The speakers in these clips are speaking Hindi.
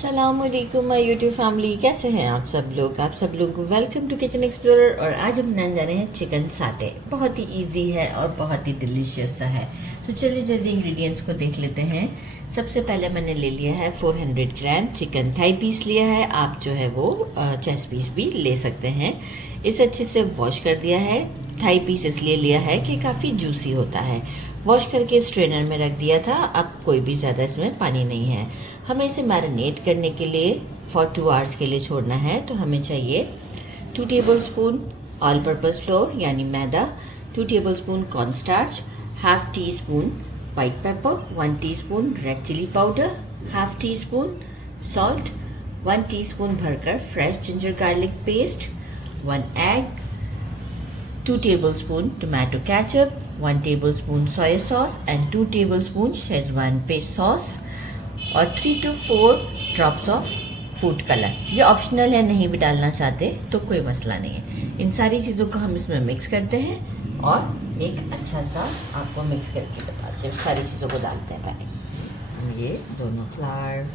अस्सलामुअलैकुम माय यूट्यूब फैमिली, कैसे हैं आप सब लोग वेलकम टू किचन एक्सप्लोरर। और आज हम बनाने जा रहे हैं चिकन साटे। बहुत ही इजी है और बहुत ही डिलीशियस सा है। तो चलिए जल्दी इंग्रेडिएंट्स को देख लेते हैं। सबसे पहले मैंने ले लिया है 400 ग्राम चिकन थाई पीस लिया है। आप जो है वो चेस्ट पीस भी ले सकते हैं। इसे अच्छे से वॉश कर दिया है। थाई पीस इसलिए लिया है कि काफ़ी जूसी होता है। वॉश करके स्ट्रेनर में रख दिया था। अब कोई भी ज़्यादा इसमें पानी नहीं है। हमें इसे मैरिनेट करने के लिए फॉर 2 आवर्स के लिए छोड़ना है। तो हमें चाहिए 2 टेबलस्पून ऑल पर्पस फ्लोर यानी मैदा, 2 tablespoon cornstarch, half teaspoon white pepper, 1 teaspoon red chilli powder, half teaspoon salt, 1 teaspoon भरकर fresh ginger garlic paste, 1 egg, 2 tablespoon tomato ketchup, 1 tablespoon soy sauce and 2 tablespoon Szechuan paste sauce और 3 to 4 drops of food colour. ये ऑप्शनल है, नहीं भी डालना चाहते तो कोई मसला नहीं है। इन सारी चीज़ों को हम इसमें मिक्स करते हैं और एक अच्छा सा आपको मिक्स करके बताते हैं। सारी चीज़ों को डालते हैं पहले हम। ये दोनों फ्लावर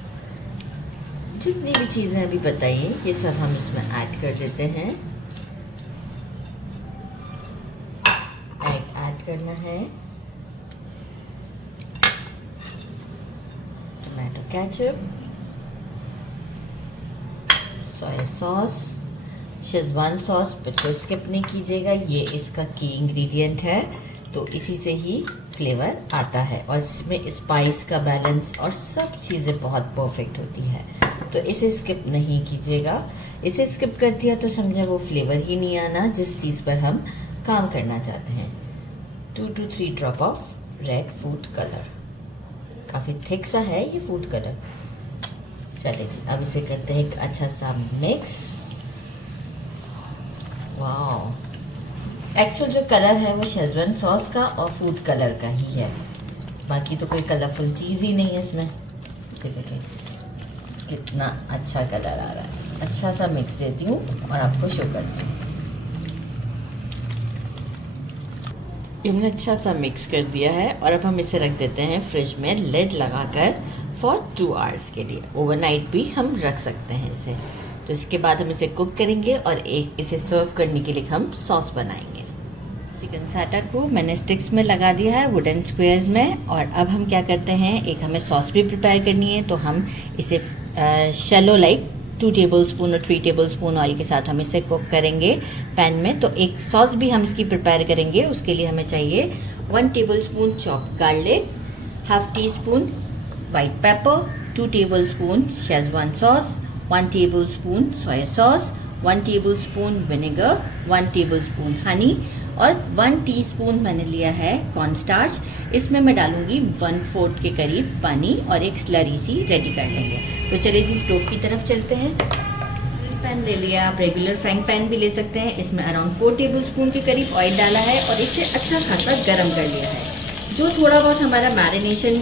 जितनी भी चीज़ें अभी बताइए ये सब हम इसमें ऐड कर देते हैं। करना है tomato ketchup, soya sauce, Schezwan sauce बिल्कुल स्किप नहीं कीजिएगा। ये इसका की इंग्रेडिएंट है, तो इसी से ही फ्लेवर आता है और इसमें स्पाइस का बैलेंस और सब चीज़ें बहुत परफेक्ट होती है। तो इसे स्किप नहीं कीजिएगा। इसे स्किप कर दिया तो समझे वो फ्लेवर ही नहीं आना जिस चीज़ पर हम काम करना चाहते हैं। 2 to 3 drop of red food colour. काफ़ी थिक सा है ये फूड कलर। चलिए जी, अब इसे करते हैं एक अच्छा सा मिक्स। वाह, एक्चुअल जो कलर है वो शेजवान सॉस का और फूड कलर का ही है। बाकी तो कोई कलरफुल चीज़ ही नहीं है इसमें। देखिए कितना अच्छा कलर आ रहा है। अच्छा सा मिक्स देती हूँ और आपको शो करती हूँ। हमने अच्छा सा मिक्स कर दिया है और अब हम इसे रख देते हैं फ्रिज में लिड लगाकर फॉर 2 आवर्स के लिए। ओवरनाइट भी हम रख सकते हैं इसे। तो इसके बाद हम इसे कुक करेंगे और एक इसे सर्व करने के लिए हम सॉस बनाएंगे। चिकन साटा को मैंने स्टिक्स में लगा दिया है, वुडन स्क्वायर्स में। और अब हम क्या करते हैं, एक हमें सॉस भी प्रिपेयर करनी है। तो हम इसे शैलो लाइक 2 टेबलस्पून और 3 टेबलस्पून ऑयल के साथ हम इसे कुक करेंगे पैन में। तो एक सॉस भी हम इसकी प्रिपेयर करेंगे। उसके लिए हमें चाहिए 1 tablespoon chopped garlic, half teaspoon white paper, 2 tablespoon Schezwan sauce, 1 tablespoon soya sauce, 1 tablespoon vinegar, 1 tablespoon Honey और 1 टीस्पून मैंने लिया है कॉर्नस्टार्च। इसमें मैं डालूंगी 1/4 के करीब पानी और एक स्लरी सी रेडी कर लेंगे। तो चलिए जी स्टोव की तरफ चलते हैं। पैन ले लिया, आप रेगुलर फ्राइंग पैन भी ले सकते हैं। इसमें अराउंड 4 टेबलस्पून के करीब ऑयल डाला है और इसे अच्छा खासा गर्म कर लिया है। जो थोड़ा बहुत हमारा मैरिनेशन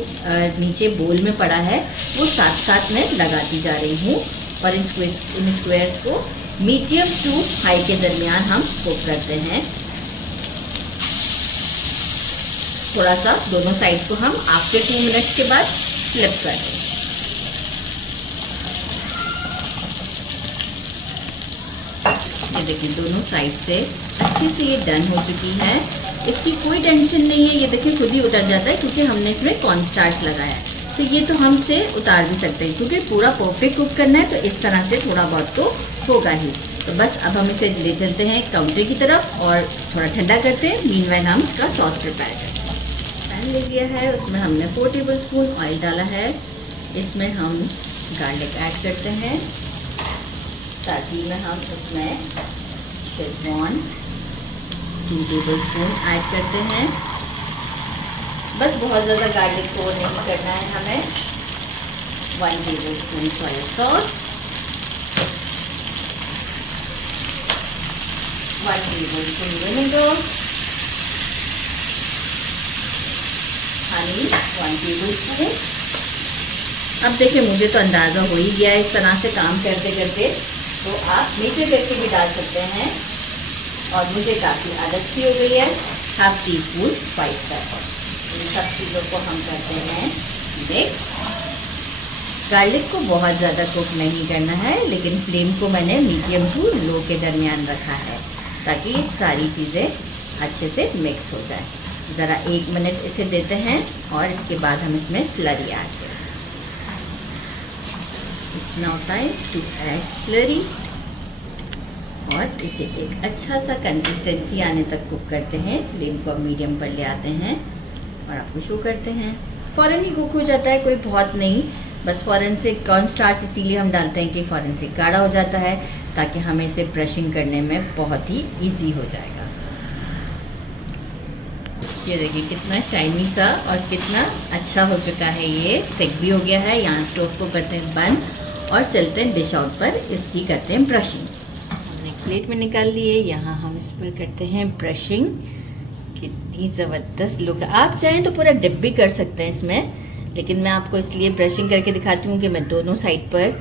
नीचे बोल में पड़ा है वो साथ साथ में लगाती जा रही हूँ और इन स्क्वायर्स को मीडियम टू हाई के दरमियान हम कुक करते हैं। थोड़ा सा दोनों साइड को हम आफ्टर 2 मिनट्स के बाद फ्लिप कर दें। ये देखिए दोनों साइड से अच्छे से ये डन हो चुकी है। इसकी कोई टेंशन नहीं है। ये देखिए खुद ही उतर जाता है क्योंकि हमने इसमें कॉर्नस्टार्च लगाया है। तो ये तो हम से उतार भी सकते हैं क्योंकि पूरा परफेक्ट कुक करना है। तो इस तरह से थोड़ा बहुत तो होगा ही। तो बस अब हम इसे ले चलते हैं काउंटर की तरफ और थोड़ा ठंडा करते हैं। मीनवाइल हम इसका सॉस प्रिपेयर करते हैं। पैन ले लिया है, उसमें हमने 4 टेबलस्पून ऑयल डाला है। इसमें हम गार्लिक ऐड करते हैं। साथ ही में हम इसमें शेजवान 2 टेबलस्पून ऐड करते हैं। बस बहुत ज़्यादा गार्लिक को नहीं करना है हमें। 1 tablespoon soya sauce, 1 tablespoon vinegar, Honey 1 tablespoon. अब देखिए मुझे तो अंदाज़ा हो ही गया है इस तरह से काम करते करते। तो आप नीचे करके भी डाल सकते हैं और मुझे काफ़ी आदत सी हो गई है। Half teaspoon white pepper. इन सब चीज़ों को हम करते हैं मिक्स। गार्लिक को बहुत ज़्यादा कुक नहीं करना है, लेकिन फ्लेम को मैंने मीडियम टू लो के दरमियान रखा है ताकि सारी चीज़ें अच्छे से मिक्स हो जाए। ज़रा 1 मिनट इसे देते हैं और इसके बाद हम इसमें स्लरी ऐड करें। It's now time to add slurry और इसे एक अच्छा सा कंसिस्टेंसी आने तक कुक करते हैं। फ्लेम को अब मीडियम पर ले आते हैं और आपको शो करते हैं। फ़ौरन ही कुक हो जाता है, कोई बहुत नहीं, बस फ़ौरन से कॉर्न स्टार्च इसीलिए हम डालते हैं कि फ़ौरन से गाढ़ा हो जाता है ताकि हमें इसे ब्रशिंग करने में बहुत ही इजी हो जाएगा। ये देखिए कितना शाइनी सा और कितना अच्छा हो चुका है। ये थिक भी हो गया है। यहाँ स्टोव को करते हैं बंद और चलते हैं डिश आउट पर, इसकी करते हैं ब्रशिंग। हमने प्लेट में निकाल लिए, यहाँ हम इस पर करते हैं ब्रशिंग। कितनी ज़बरदस्त लुक है। आप चाहें तो पूरा डिप भी कर सकते हैं इसमें, लेकिन मैं आपको इसलिए ब्रशिंग करके दिखाती हूँ कि मैं दोनों साइड पर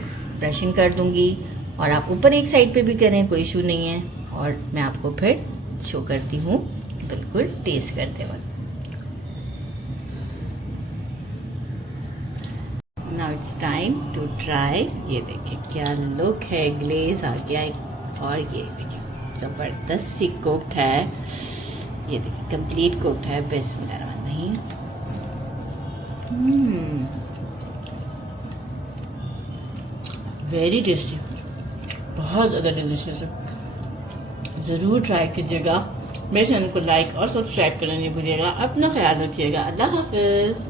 ब्रशिंग कर दूँगी और आप ऊपर एक साइड पे भी करें, कोई इशू नहीं है। और मैं आपको फिर शो करती हूँ बिल्कुल टेस्ट करते वक्त। Now it's time to try. ये देखिए क्या लुक है, ग्लेज आ गया और ये देखिए ज़बरदस्त सी कुक्ड है। ये देखिए कंप्लीट कुक्ड है। बिस्मिल्लाहिर्रहमानिर्रहीम। वेरी टेस्टी, बहुत ज़्यादा डिलीशियस है। ज़रूर ट्राई कीजिएगा। मेरे चैनल को लाइक और सब्सक्राइब करना नहीं भूलिएगा। अपना ख्याल रखिएगा। अल्लाह हाफिज़।